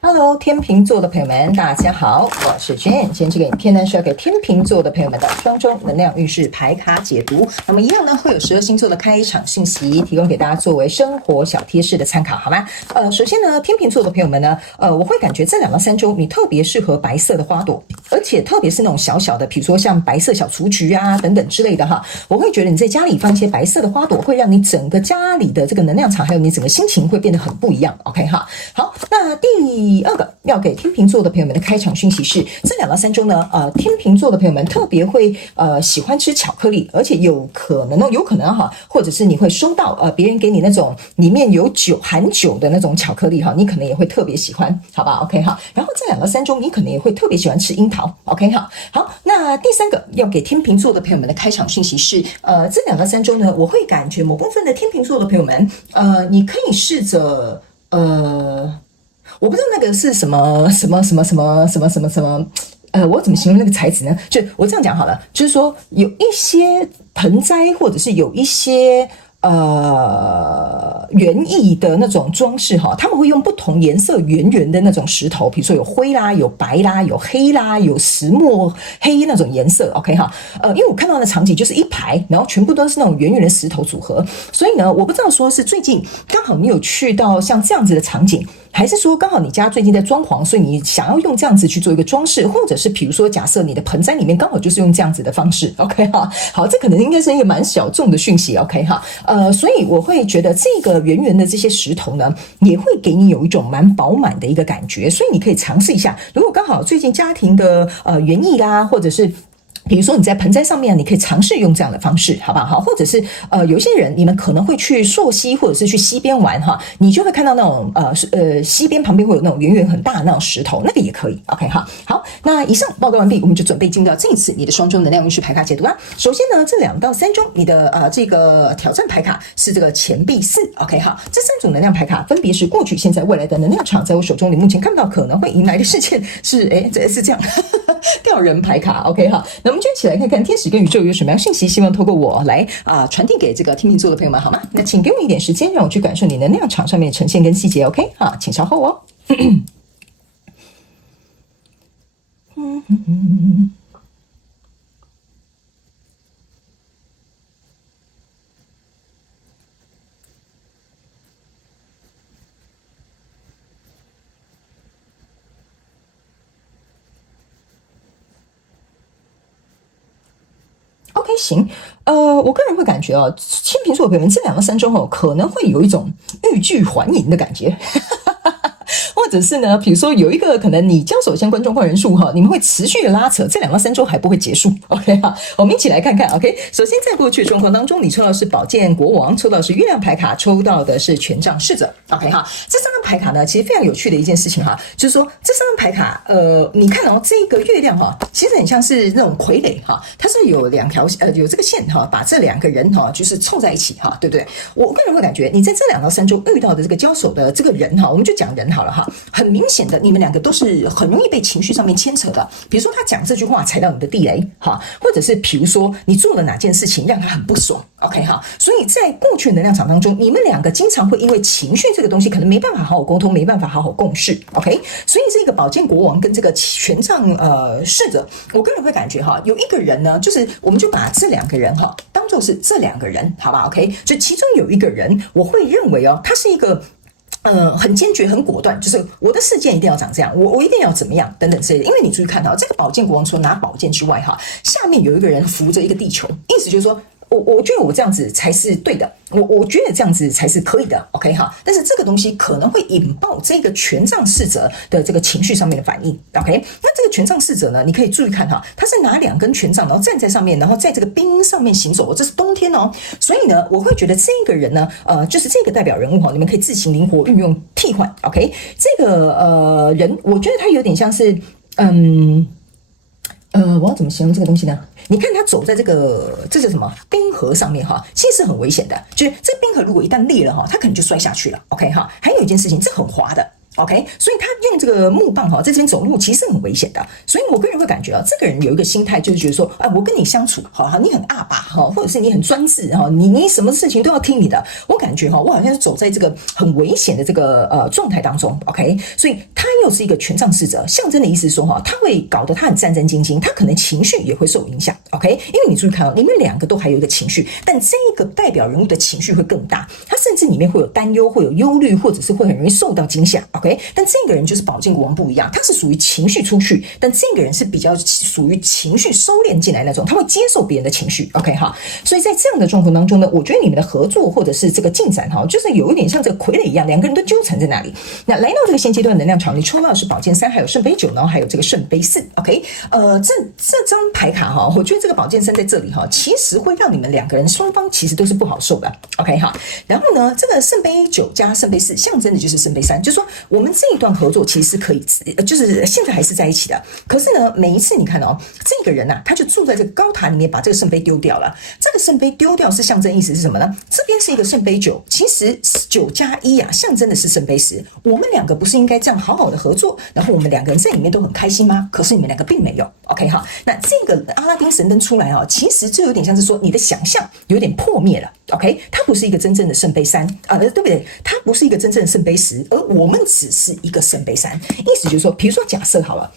Hello，天秤座的朋友们，大家好，我是 Jane。今天这个影片呢是要给天秤座的朋友们的双周能量运势牌卡解读。那么一样呢会有12星座的开场信息提供给大家作为生活小贴士的参考，好吗？首先呢，天秤座的朋友们呢，我会感觉这2到3周你特别适合白色的花朵，而且特别是那种小小的，比如说像白色小雏菊啊等等之类的哈，我会觉得你在家里放一些白色的花朵，会让你整个家里的这个能量场，还有你整个心情会变得很不一样。OK 哈，好，那第二个要给天秤座的朋友们的开场讯息是，这2到3周呢，天秤座的朋友们特别会喜欢吃巧克力，而且有可能哈，或者是你会收到别人给你那种里面有含酒的那种巧克力哈，你可能也会特别喜欢，好吧 ？OK 哈，然后这2到3周你可能也会特别喜欢吃樱桃 ，OK 哈，好，那第三个要给天秤座的朋友们的开场讯息是，这2到3周呢，我会感觉某部分的天秤座的朋友们，你可以试着我不知道那个是什么，我怎么形容那个材质呢？就我这样讲好了，就是说有一些盆栽，或者是有一些园艺的那种装饰哈，他们会用不同颜色圆圆的那种石头，比如说有灰啦、有白啦、有黑啦、有石墨黑那种颜色 ，OK 哈，因为我看到的场景就是一排，然后全部都是那种圆圆的石头组合，所以呢，我不知道说是最近刚好你有去到像这样子的场景。还是说刚好你家最近在装潢，所以你想要用这样子去做一个装饰，或者是比如说假设你的盆栽里面刚好就是用这样子的方式 ，OK 哈，好，这可能应该是一个蛮小众的讯息 ，OK 哈，所以我会觉得这个圆圆的这些石头呢，也会给你有一种蛮饱满的一个感觉，所以你可以尝试一下，如果刚好最近家庭的园艺啦，或者是比如说你在盆栽上面，你可以尝试用这样的方式，好不好？或者是有一些人你们可能会去溯溪或者是去溪边玩哈，你就会看到那种溪边旁边会有那种圆圆很大的那种石头，那个也可以。OK 哈，好，那以上报告完毕，我们就准备进入到这一次你的双周能量运势牌卡解读啦。首先呢，这2到3周你的这个挑战牌卡是这个钱币4 ，OK 哈，这3种能量牌卡分别是过去、现在、未来的能量场，在我手中你目前看不到可能会迎来的事件是是这样吊人牌卡 ，OK 哈，那我们就一起来看看天使跟宇宙有什么样信息，希望透过我来传递给这个天秤座的朋友们，好吗？那请给我一点时间，让我去感受你能量场上面的呈现跟细节 ，OK 哈，请稍后哦。OK， 行，我个人会感觉天秤座的朋友们这2到3周可能会有一种欲拒还迎的感觉。或者是呢，比如说有一个可能你交手相关状况人数哈，你们会持续的拉扯，这2到3周还不会结束 ，OK 哈，我们一起来看看 ，OK。首先在过去的状况当中，你抽到的是宝剑国王，抽到的是月亮牌卡，抽到的是权杖侍者 ，OK 哈。这3张牌卡呢，其实非常有趣的一件事情哈，就是说这3张牌卡，你看这个月亮哈，其实很像是那种傀儡哈，它是有2条有这个线哈，把这2个人哈就是凑在一起哈，对不对？我个人会感觉你在这2到3周遇到的这个交手的这个人哈，我们就讲人好了哈。很明显的，你们2个都是很容易被情绪上面牵扯的。比如说他讲这句话踩到你的地雷哈，或者是比如说你做了哪件事情让他很不爽 ，OK 哈。所以在过去的能量场当中，你们2个经常会因为情绪这个东西，可能没办法好好沟通，没办法好好共事 ，OK。所以这个宝剑国王跟这个权杖侍者，我个人会感觉哈，有一个人呢，就是我们就把这2个人哈当做是这2个人，好吧 ，OK。就其中有一个人，我会认为他是一个。很坚决、很果断，就是我的事件一定要长这样，我一定要怎么样等等之类的。因为你注意看到这个宝剑国王除了拿宝剑之外，哈，下面有一个人扶着一个地球，意思就是说。我觉得我这样子才是对的，我觉得这样子才是可以的 ，OK 哈。但是这个东西可能会引爆这个权杖侍者的这个情绪上面的反应 ，OK。那这个权杖侍者呢，你可以注意看哈，他是拿2根权杖，然后站在上面，然后在这个冰上面行走，这是冬天哦。所以呢，我会觉得这个人呢，就是这个代表人物哈，你们可以自行灵活运用替换 ，OK。这个人，我觉得他有点像是我要怎么形容这个东西呢？你看他走在这叫什么冰河上面哈，其实是很危险的。就是这冰河如果一旦裂了哈，他可能就摔下去了。OK 哈，还有一件事情，这很滑的。OK， 所以他用这个木棒在这边走路其实很危险的，所以我个人会感觉这个人有一个心态就是觉得说，我跟你相处你很阿爸或者是你很专制你什么事情都要听你的，我感觉我好像是走在这个很危险的这个状态当中 ，OK， 所以他又是一个权杖侍者，象征的意思是说他会搞得他很战战兢兢，他可能情绪也会受影响 ，OK， 因为你注意看你们两个都还有一个情绪，但这个代表人物的情绪会更大，他甚至里面会有担忧，会有忧虑，或者是会很容易受到惊吓 ，OK。但这个人就是宝剑国王不一样，他是属于情绪出去，但这个人是比较属于情绪收敛进来那种，他会接受别人的情绪 ，OK 哈。所以在这样的状况当中呢，我觉得你们的合作或者是这个进展就是有一点像这个傀儡一样，两个人都纠缠在那里。那来到这个现阶段能量场，你抽到的是宝剑3，还有圣杯9，然后还有这个圣杯4 ，OK。这张牌卡我觉得这个宝剑3在这里其实会让你们两个人双方其实都是不好受的 ，OK 哈。然后呢，这个圣杯9加圣杯4象征的就是圣杯3，就是说我们这一段合作其实可以，就是现在还是在一起的。可是呢，每一次你看这个人他就住在这个高塔里面，把这个圣杯丢掉了。这个圣杯丢掉是象征意思是什么呢？这边是一个圣杯9，其实9加1象征的是圣杯10。我们两个不是应该这样好好的合作，然后我们两个人在里面都很开心吗？可是你们两个并没有 ，OK 哈。那这个阿拉丁神灯出来其实就有点像是说你的想象有点破灭了 ，OK， 它不是一个真正的圣杯3对不对？它不是一个真正的圣杯10，而我们只是一个圣杯3，意思就是说，比如说假设好了。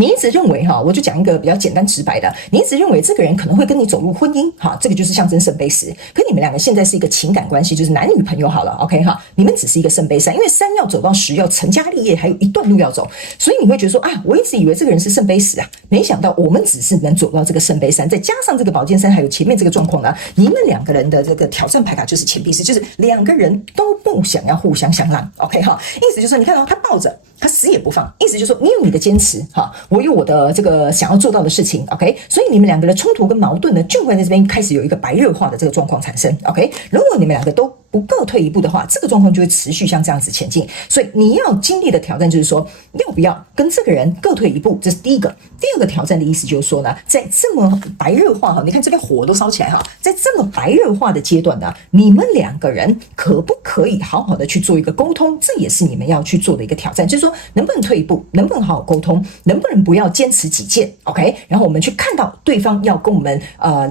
你一直认为我就讲一个比较简单直白的，你一直认为这个人可能会跟你走入婚姻这个就是象征圣杯10。可你们两个现在是一个情感关系，就是男女朋友好了 ，OK 你们只是一个圣杯3，因为3要走到10，要成家立业，还有一段路要走，所以你会觉得说我一直以为这个人是圣杯10没想到我们只是能走到这个圣杯3，再加上这个宝剑3，还有前面这个状况呢，你们两个人的这个挑战牌卡就是钱币4，就是两个人都不想要互相相让 ，OK 意思就是说你看他抱着。他死也不放，意思就是说你有你的坚持我有我的这个想要做到的事情 ，OK， 所以你们两个的冲突跟矛盾呢，就会在这边开始有一个白热化的这个状况产生 ，OK， 如果你们两个都不各退一步的话，这个状况就会持续像这样子前进。所以你要经历的挑战就是说，要不要跟这个人各退一步，这是第一个。第二个挑战的意思就是说呢，在这么白热化你看这边火都烧起来在这么白热化的阶段呢，你们两个人可不可以好好的去做一个沟通？这也是你们要去做的一个挑战，就是说能不能退一步，能不能好好沟通，能不能不要坚持己见 ，OK？ 然后我们去看到对方要跟我们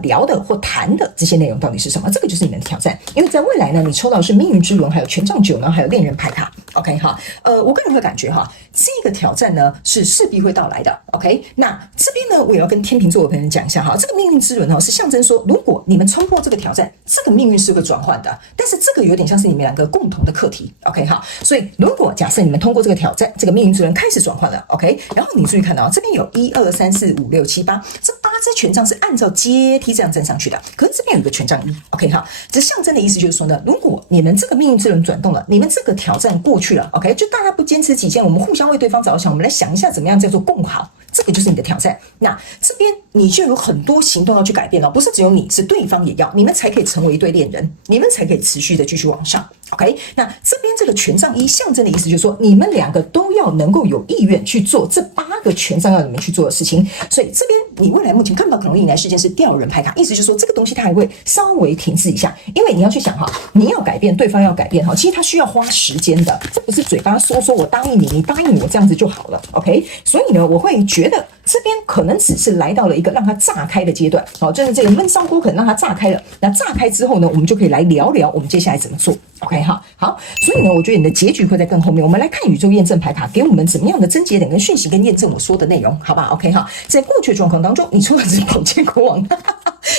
聊的或谈的这些内容到底是什么，这个就是你们的挑战。因为在未来呢，你抽到的是命运之轮，还有权杖9呢，还有恋人牌卡 ，OK 我个人会感觉这个挑战呢是势必会到来的 ，OK？ 那这边呢，我也要跟天秤座的朋友讲一下这个命运之轮是象征说，如果你们冲破这个挑战，这个命运是会转换的，但是这个有点像是你们两个共同的课题 ，OK 所以如果假设你们通过这个挑战，这个命运之轮开始转换了 ，OK？ 然后你注意看到这边有1、2、3、4、5、6、7、8，这8支权杖是按照阶梯这样站上去的，可是这边有一个权杖1 ，OK 这象征的意思就是说呢，如果你们这个命运之轮转动了，你们这个挑战过去了 ，OK？ 就大家不坚持己见，我们互相为对方着想，我们来想一下怎么样叫做共好。这个就是你的挑战。那这边你就有很多行动要去改变不是只有你，是对方也要，你们才可以成为一对恋人，你们才可以持续的继续往上。OK， 那这边这个权杖1象征的意思就是说，你们两个都要能够有意愿去做这8个权杖要你们去做的事情。所以这边你未来目前看到可能引来事件是吊人牌卡，意思就是说这个东西它还会稍微停滞一下，因为你要去想你要改变，对方要改变其实它需要花时间的，这不是嘴巴说我答应你，你答应我这样子就好了。OK， 所以呢，我会觉得这边可能只是来到了一个让它炸开的阶段，就是这个焖烧锅可能让它炸开了。那炸开之后呢，我们就可以来聊聊我们接下来怎么做。OK， 好，所以呢，我觉得你的结局会在更后面。我们来看宇宙验证牌卡给我们怎么样的症结点跟讯息跟验证我说的内容，好吧 ？OK， 在过去的状况当中，你抽的是宝剑国王，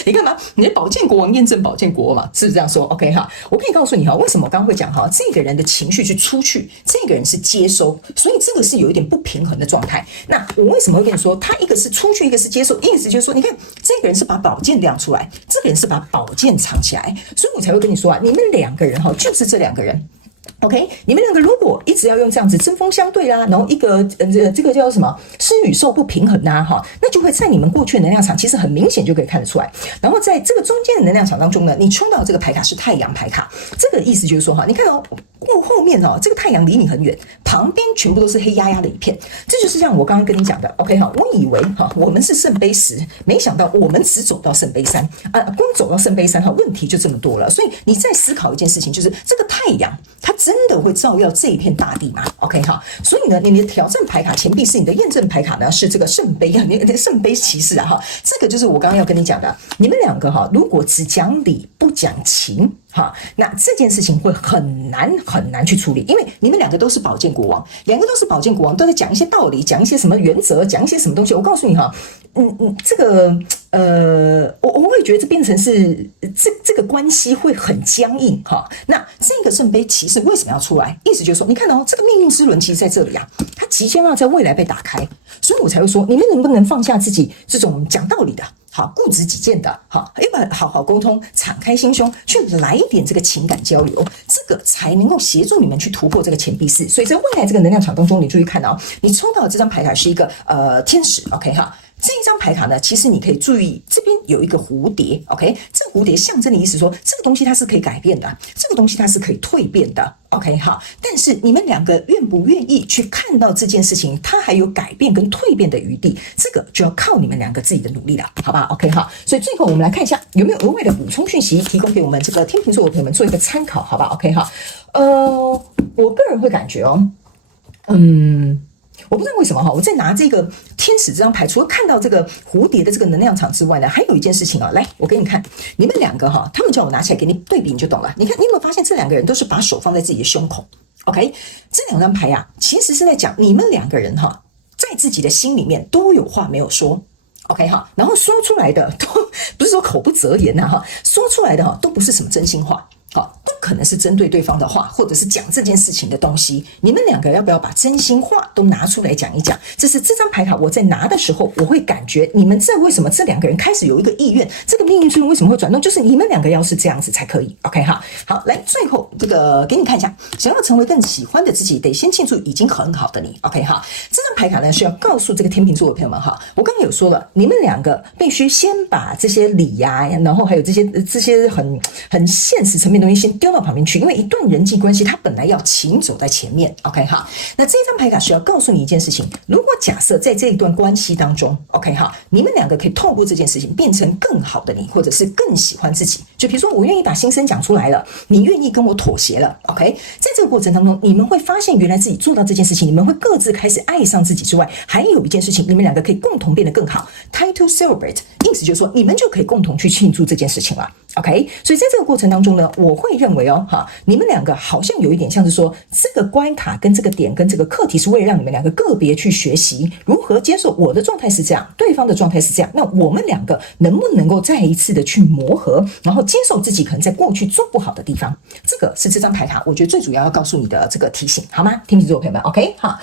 你干嘛？你的宝剑国王验证宝剑国王嘛，是不是这样说 ？OK， 我可以告诉你为什么我刚刚会讲这个人的情绪去出去，这个人是接收，所以这个是有一点不平衡的状态。那我为什么会跟你说，他一个是出去，一个是接受，意思就是说，你看这个人是把宝剑亮出来，这个人是把宝剑藏起来，所以我才会跟你说你们两个人就是这两个人。OK， 你们两个如果一直要用这样子针锋相对啦，然后一个这个叫什么施与受不平衡那就会在你们过去的能量场其实很明显就可以看得出来。然后在这个中间的能量场当中呢，你抽到这个牌卡是太阳牌卡，这个意思就是说你看后面这个太阳离你很远，旁边全部都是黑压压的一片，这就是像我刚刚跟你讲的 ，OK 哈，我以为我们是圣杯10，没想到我们只走到圣杯3光走到圣杯3问题就这么多了。所以你再思考一件事情，就是这个太阳它真的会照耀这一片大地吗 ？OK 哈，所以呢，你的挑战牌卡钱币是你的验证牌卡呢，是这个圣杯圣杯骑士哈，这个就是我刚刚要跟你讲的，你们两个如果只讲理不讲情。那这件事情会很难去处理，因为你们两个都是宝剑国王，都在讲一些道理，讲一些什么原则，讲一些什么东西。我告诉你这个我会觉得这变成是这个关系会很僵硬那这个圣杯骑士为什么要出来？意思就是说，你看这个命运之轮其实在这里它即将要在未来被打开，所以我才会说，你们能不能放下自己这种讲道理的？固执己见的，要不然好好沟通，敞开心胸，去来一点这个情感交流，这个才能够协助你们去突破这个钱币4。所以在未来这个能量场当中，你注意看你抽到的这张牌卡是一个天使 ，OK 这一张牌卡呢，其实你可以注意这边有一个蝴蝶 ，OK， 这个蝴蝶象征的意思说，这个东西它是可以改变的，这个东西它是可以蜕变的 ，OK 但是你们两个愿不愿意去看到这件事情，它还有改变跟蜕变的余地，这个就要靠你们两个自己的努力了，好吧 ？OK 所以最后我们来看一下有没有额外的补充讯息，提供给我们这个天秤座的朋友们做一个参考，好吧 ？OK 我个人会感觉我不知道为什么我在拿这个天使这张牌，除了看到这个蝴蝶的这个能量场之外呢，还有一件事情来，我给你看，你们两个他们叫我拿起来给你对比，你就懂了。你看，你有没有发现这两个人都是把手放在自己的胸口 ？OK， 这两张牌其实是在讲你们两个人在自己的心里面都有话没有说。OK 然后说出来的都不是说口不择言说出来的都不是什么真心话。都可能是针对对方的话，或者是讲这件事情的东西。你们两个要不要把真心话都拿出来讲一讲？这是这张牌卡我在拿的时候，我会感觉你们为什么这两个人开始有一个意愿，这个命运之轮为什么会转动？就是你们两个要是这样子才可以。OK 好，来最后这个给你看一下，想要成为更喜欢的自己，得先庆祝已经很好的你。OK 这张牌卡呢是要告诉这个天秤座的朋友们我刚刚有说了，你们两个必须先把这些理然后还有这些很现实层面的东西先丢到旁边去，因为一段人际关系它本来要请走在前面 OK 那这张牌卡是要告诉你一件事情，如果假设在这一段关系当中 OK 你们两个可以透过这件事情变成更好的你，或者是更喜欢自己，就比如说我愿意把心声讲出来了，你愿意跟我妥协了 OK， 在这个过程当中你们会发现原来自己做到这件事情，你们会各自开始爱上自己之外，还有一件事情你们两个可以共同变得更好， time to celebrate， 意思就是说你们就可以共同去庆祝这件事情了 OK， 所以在这个过程当中呢，我会认为你们两个好像有一点像是说，这个关卡跟这个点跟这个课题是为了让你们两个个别去学习如何接受我的状态是这样，对方的状态是这样，那我们两个能不能够再一次的去磨合，然后接受自己可能在过去做不好的地方，这个是这张牌卡我觉得最主要要告诉你的这个提醒，好吗？天秤座的朋友们 OK 好，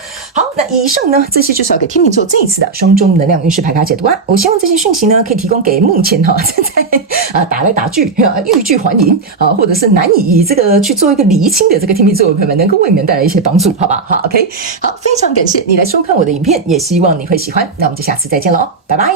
那以上呢这些就是要给天秤座这一次的双周能量运势牌卡解读我希望这些讯息呢可以提供给目前正在打来打去欲拒还迎或者是难以这个去做一个厘清的这个天秤座的朋友们，能够为你们带来一些帮助，好吧？好 OK， 好，非常感谢你来收看我的影片，也希望你会喜欢，那我们就下次再见喽，拜拜。